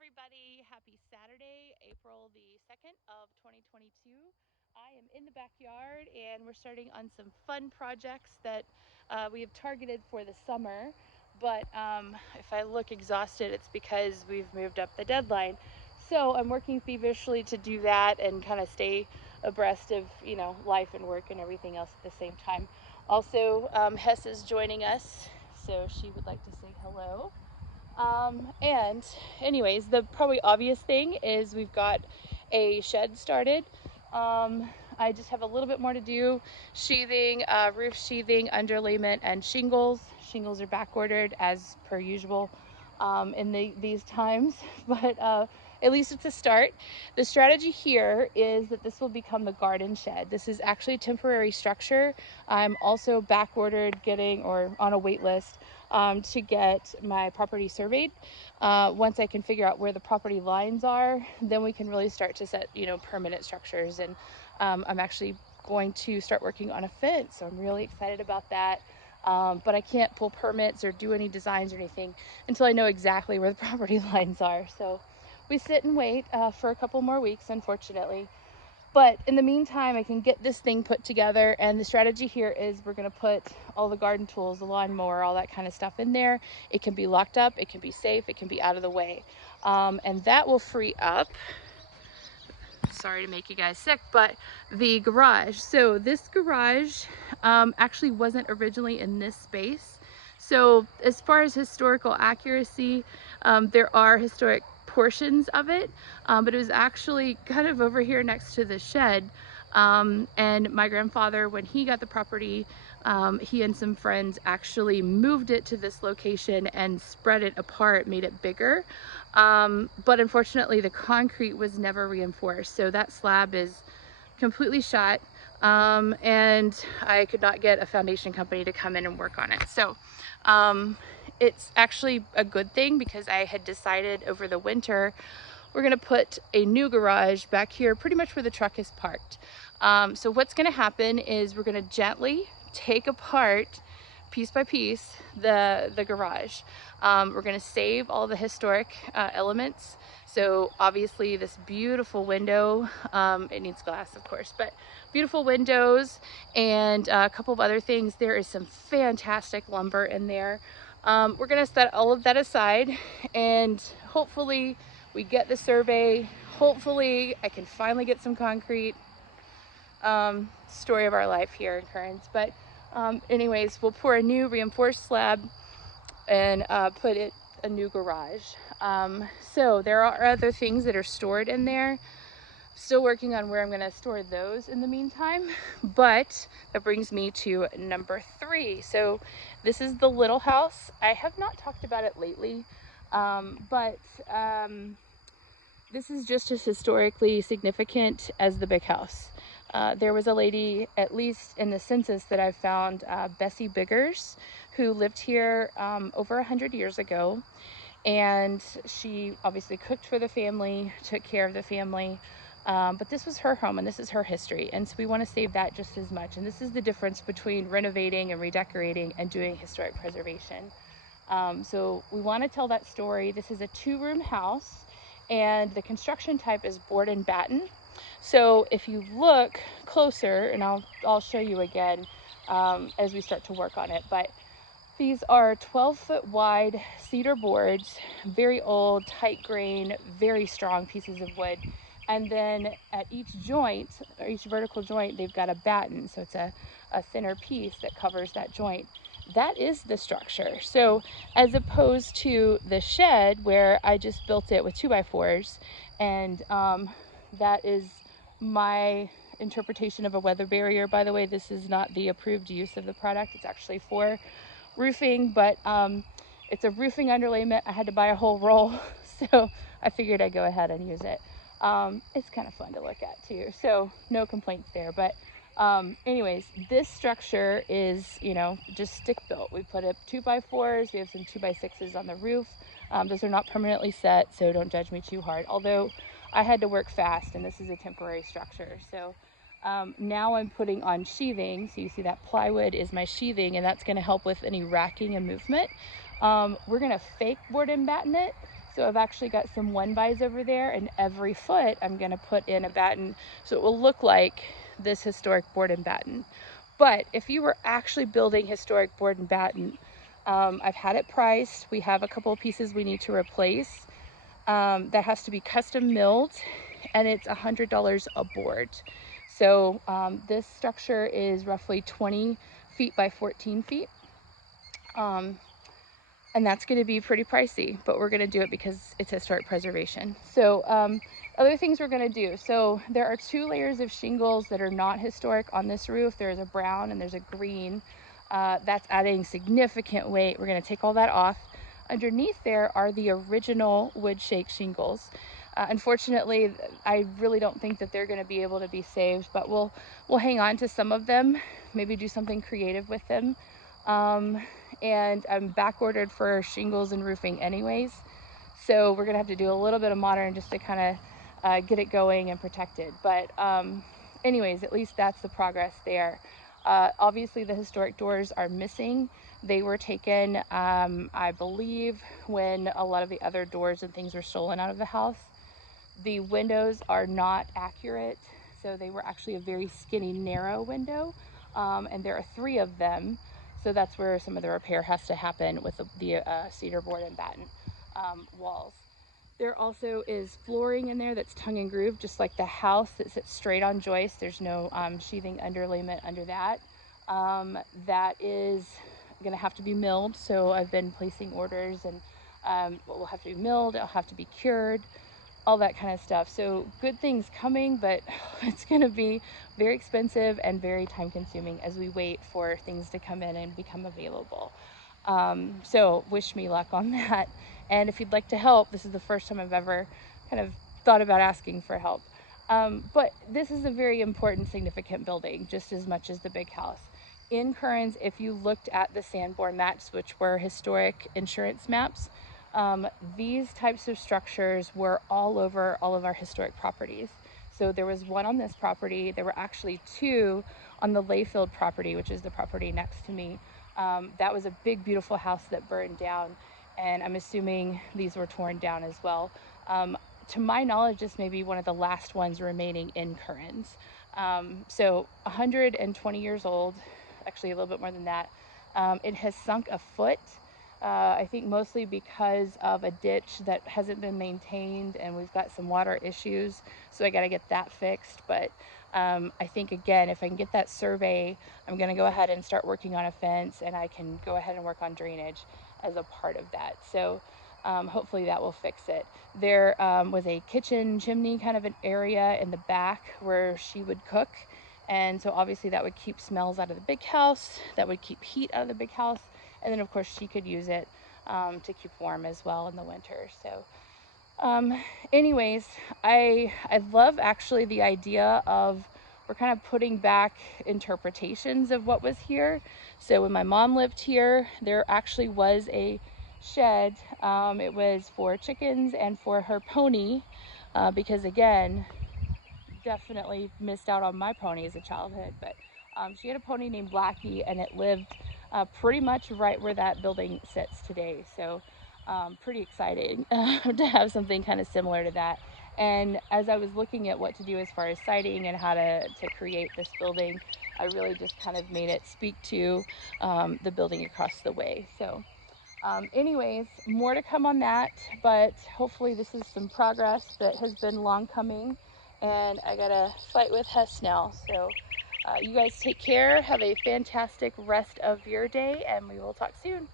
everybody. Happy Saturday, April the 2nd of 2022. I am in the backyard and we're starting on some fun projects that we have targeted for the summer. But if I look exhausted, it's because we've moved up the deadline. So I'm working feverishly to do that and kind of stay abreast of, life and work and everything else at the same time. Also, Hess is joining us, so she would like to say hello. And anyways, the probably obvious thing is we've got a shed started. I just have a little bit more to do. Sheathing, roof sheathing, underlayment, and shingles. Shingles are back ordered as per usual in these times, but at least it's a start. The strategy here is that this will become the garden shed. This is actually a temporary structure. I'm also back ordered or on a wait list to get my property surveyed. Once I can figure out where the property lines are, then we can really start to set, permanent structures. And I'm actually going to start working on a fence, so I'm really excited about that. But I can't pull permits or do any designs or anything until I know exactly where the property lines are. So we sit and wait for a couple more weeks, unfortunately. But in the meantime, I can get this thing put together, and the strategy here is we're going to put all the garden tools, the lawnmower, all that kind of stuff in there. It can be locked up, it can be safe, it can be out of the way. And that will free up, sorry to make you guys sick, but the garage. So this garage actually wasn't originally in this space. So as far as historical accuracy, there are historic portions of it, but it was actually kind of over here next to the shed. And my grandfather, when he got the property, he and some friends actually moved it to this location and spread it apart, made it bigger. But unfortunately the concrete was never reinforced. So that slab is completely shot. And I could not get a foundation company to come in and work on it. So it's actually a good thing because I had decided over the winter we're going to put a new garage back here pretty much where the truck is parked. So what's going to happen is we're going to gently take apart piece by piece the garage. We're going to save all the historic elements. So obviously this beautiful window, it needs glass of course, but beautiful windows and a couple of other things. There is some fantastic lumber in there. We're going to set all of that aside and hopefully we get the survey. Hopefully I can finally get some concrete. Story of our life here in Kerens. But anyways, we'll pour a new reinforced slab and put it a new garage. So there are other things that are stored in there. Still working on where I'm going to store those in the meantime, but that brings me to number 3. So this is the little house. I have not talked about it lately, but this is just as historically significant as the big house. There was a lady, at least in the census that I've found, Bessie Biggers, who lived here over 100 years ago. And she obviously cooked for the family, took care of the family. But this was her home and this is her history. And so we want to save that just as much. And this is the difference between renovating and redecorating and doing historic preservation. So we want to tell that story. This is a 2-room house and the construction type is board and batten. So if you look closer, and I'll show you again as we start to work on it, but these are 12-foot wide cedar boards, very old, tight grain, very strong pieces of wood. And then at each joint, or each vertical joint, they've got a batten. So it's a thinner piece that covers that joint. That is the structure. So as opposed to the shed where I just built it with 2x4s, and that is my interpretation of a weather barrier. By the way, this is not the approved use of the product. It's actually for roofing, but it's a roofing underlayment. I had to buy a whole roll, so I figured I'd go ahead and use it. It's kind of fun to look at too, so no complaints there. But anyways, this structure is, just stick built. We put up 2x4s. We have some 2x6s on the roof. Those are not permanently set, so don't judge me too hard. Although I had to work fast, and this is a temporary structure. So now I'm putting on sheathing. So you see that plywood is my sheathing, and that's going to help with any racking and movement. We're going to fake board and batten it. So I've actually got some 1-bys over there, and every foot I'm going to put in a batten, so it will look like this historic board and batten. But if you were actually building historic board and batten, I've had it priced. We have a couple of pieces we need to replace. That has to be custom milled, and it's $100 a board. So this structure is roughly 20 feet by 14 feet. And that's going to be pretty pricey, but we're going to do it because it's historic preservation. So other things we're going to do. So there are 2 layers of shingles that are not historic on this roof. There's a brown and there's a green. That's adding significant weight. We're going to take all that off. Underneath there are the original wood shake shingles. Unfortunately, I really don't think that they're going to be able to be saved, but we'll hang on to some of them, maybe do something creative with them. And I'm back ordered for shingles and roofing anyways, so we're gonna have to do a little bit of modern just to kind of get it going and protected. But anyways, at least that's the progress there. Obviously the historic doors are missing. They were taken, I believe, when a lot of the other doors and things were stolen out of the house. The windows are not accurate, so they were actually a very skinny, narrow window, and there are 3 of them. So that's where some of the repair has to happen with the cedar board and batten walls. There also is flooring in there that's tongue and groove, just like the house that sits straight on joists. There's no sheathing underlayment under that. That is going to have to be milled. So I've been placing orders, and it will have to be milled. It'll have to be cured, all that kind of stuff. So good things coming, but it's going to be very expensive and very time consuming as we wait for things to come in and become available. So wish me luck on that. And if you'd like to help, this is the first time I've ever kind of thought about asking for help. But this is a very important, significant building, just as much as the big house. In Kerens, if you looked at the Sanborn maps, which were historic insurance maps, these types of structures were all over all of our historic properties. So there was one on this property. There were actually 2 on the Layfield property, which is the property next to me. That was a big, beautiful house that burned down, and I'm assuming these were torn down as well. To my knowledge, this may be one of the last ones remaining in Kerens. So 120 years old, actually a little bit more than that. It has sunk a foot. I think mostly because of a ditch that hasn't been maintained, and we've got some water issues, so I got to get that fixed. But I think, again, if I can get that survey, I'm going to go ahead and start working on a fence, and I can go ahead and work on drainage as a part of that. So hopefully that will fix it. There was a kitchen chimney kind of an area in the back where she would cook, and so obviously that would keep smells out of the big house, that would keep heat out of the big house. And then of course she could use it to keep warm as well in the winter. So anyways, I love actually the idea of, we're kind of putting back interpretations of what was here. So when my mom lived here, there actually was a shed. It was for chickens and for her pony, because again, definitely missed out on my pony as a childhood, but she had a pony named Blackie, and it lived pretty much right where that building sits today. So pretty exciting to have something kind of similar to that. And as I was looking at what to do as far as siding and how to create this building, I really just kind of made it speak to the building across the way. So anyways, more to come on that, but hopefully this is some progress that has been long coming, and I gotta fight with Hess now. So you guys take care, have a fantastic rest of your day, and we will talk soon.